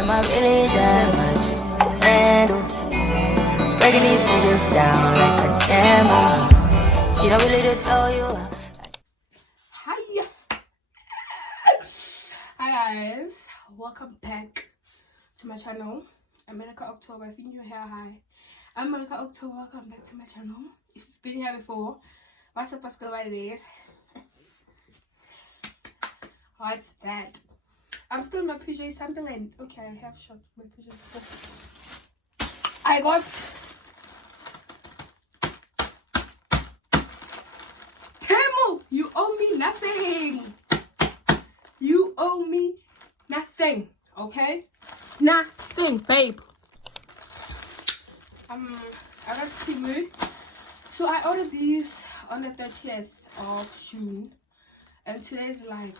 Am I really that much to handle? Breaking these niggas down like a Temu. You don't really know you are. Hi guys, welcome back to my channel. America October. If you're new here, hi. I'm America October. Welcome back to my channel. If you've been here before, what's up, Pascal? What it is? What's that? I'm still in my PJs. Something like okay, I have shot my PJs before. I got Temu. You owe me nothing. You owe me nothing, okay? Nothing, babe. I got Temu. So I ordered these on the 30th of June, and today's like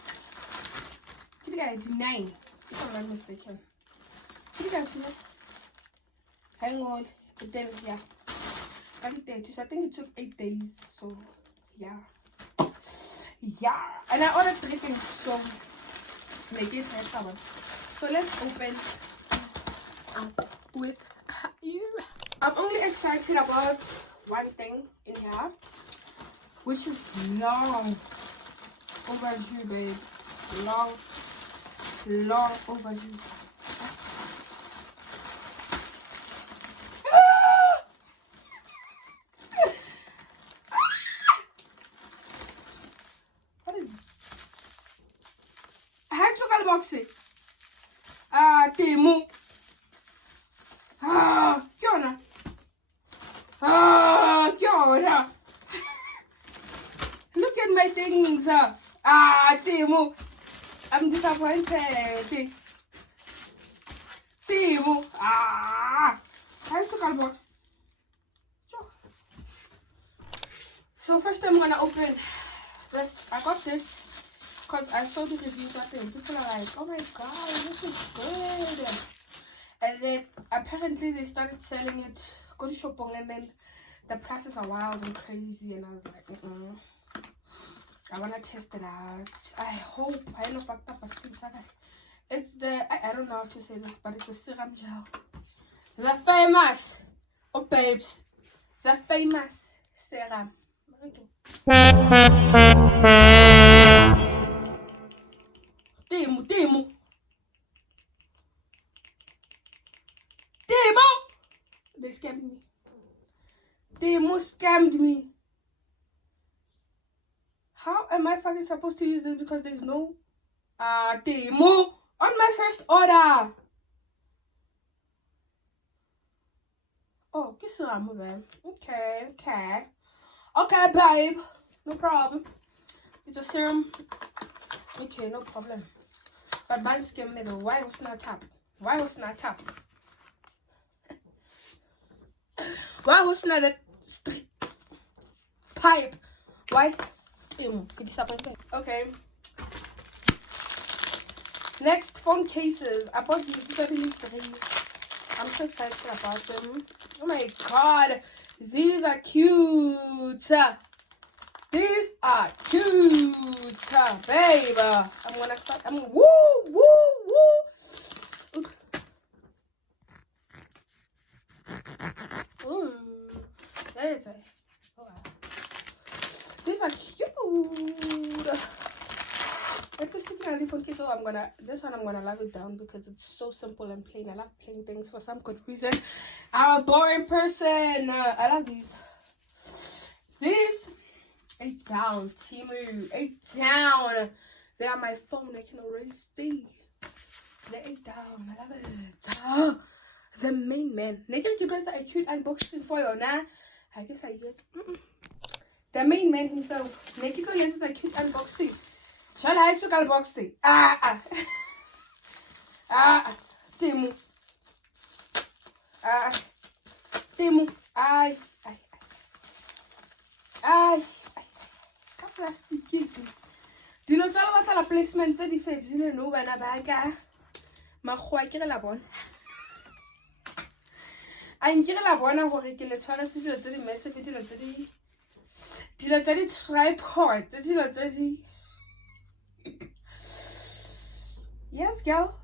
9, if I'm not mistaken. Hang on, but then yeah, I think it took 8 days. So yeah. And I ordered 3 things, so make it happen. So let's open this up with you. I'm only excited about one thing in here, which is long overdue, babe. Long overdue. What is it? I had to box it. Temu. Kiona. Kiona. Look at my things. Temu. I'm disappointed. Temu. I took out a box. So first I'm gonna open this. I got this because I saw the reviews of it. People are like, oh my god, this is good. And then apparently they started selling it. Go to Shopong, and then the prices are wild and crazy. And I was like, I wanna test it out. I hope I know fucked up. It's the I don't know how to say this, but it's a serum gel. The famous babes. The famous serum. Temu. They scammed me. Temu scammed me. How am I fucking supposed to use this? Because there's no Temu on my first order. Oh, kiss her, man. Okay, babe. No problem. It's a serum. Okay, no problem. But man scam me though. Why was not tap? Why was not that pipe? Why? Okay. Next, phone cases. I bought these 73. I'm so excited about them. Oh my god. These are cute. These are cute, babe. I'm gonna start. Woo. Ooh, there is a. Oh, wow. These are cute. It's a sticky phone case. So this one I'm gonna love it down because it's so simple and plain. I love plain things for some good reason. I'm a boring person. I love these. These 8 down, Temu, 8 down. They are my phone. I can already see. They're 8 down. I love it. The main man. Naked keepers a cute unboxing for you, nah. I guess I get the main man himself. Naked is a cute unboxing. Shall I took unboxing? Temu. Temu. Ay. Plastic. Dilo tsa ba batla placement tse di fedile no bana ba ka. Magwa ke la bona. A nkire la bona hore ke le tshwara dilo tse di message dilo tse di tripod dilo tse di Yes, girl.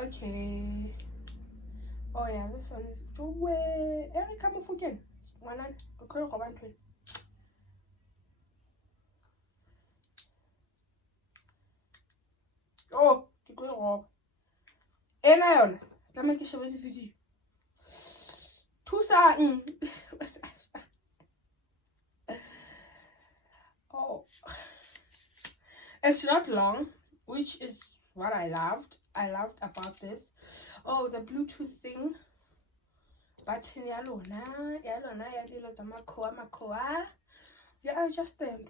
Okay. Oh yeah, this one is way. Eric, come off again. One and okay, go on to it. Oh, you go off. And iron. Can make show the video. Two sa. Oh, it's not long, which is what I loved. I loved about this. Oh, the Bluetooth thing. Button yalona, yadilo makoa. Yeah, just then.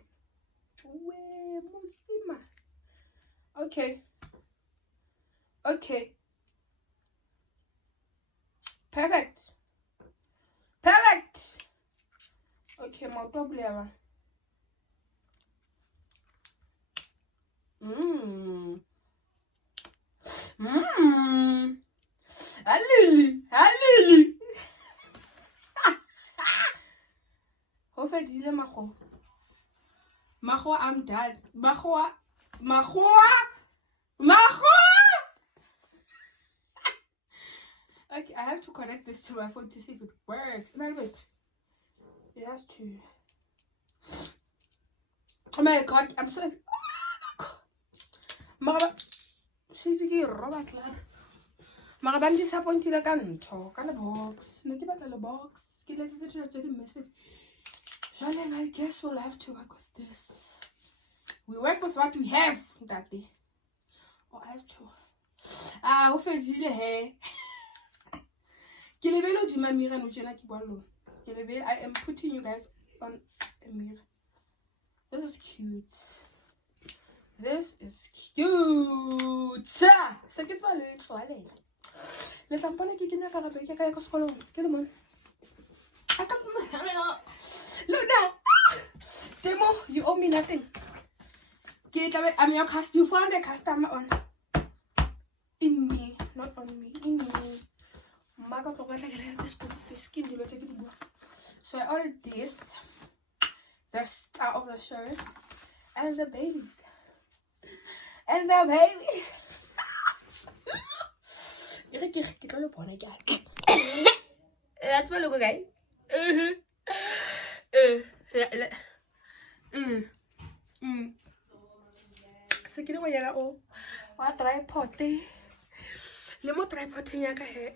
Okay. Okay. Perfect. Perfect. Okay, my problem. Hallelujah. Ho fedile mago. Mago, I'm done. Mago. Okay, I have to connect this to my phone to see if it works. It has to. Oh my god, I'm so. See the Robert. I'm disappointed. I can't talk. I box. The box. I guess we'll have to work with this. We work with what we have that day. Oh, I have to. Who fed you the hair? I am putting you guys on a mirror. This is cute. This is cute. So get my legs swallowed. Let them put a carabin. Get them on. I come from look now. Temu, you owe me nothing. I'm your customer. You found a customer on. In me, not on me. In me. So I ordered this, the star of the show, and the babies. That's my logo, guys. So get away, oh, what tripod? Let me tripod in your hair.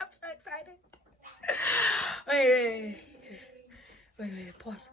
I'm so excited. Wait, pause.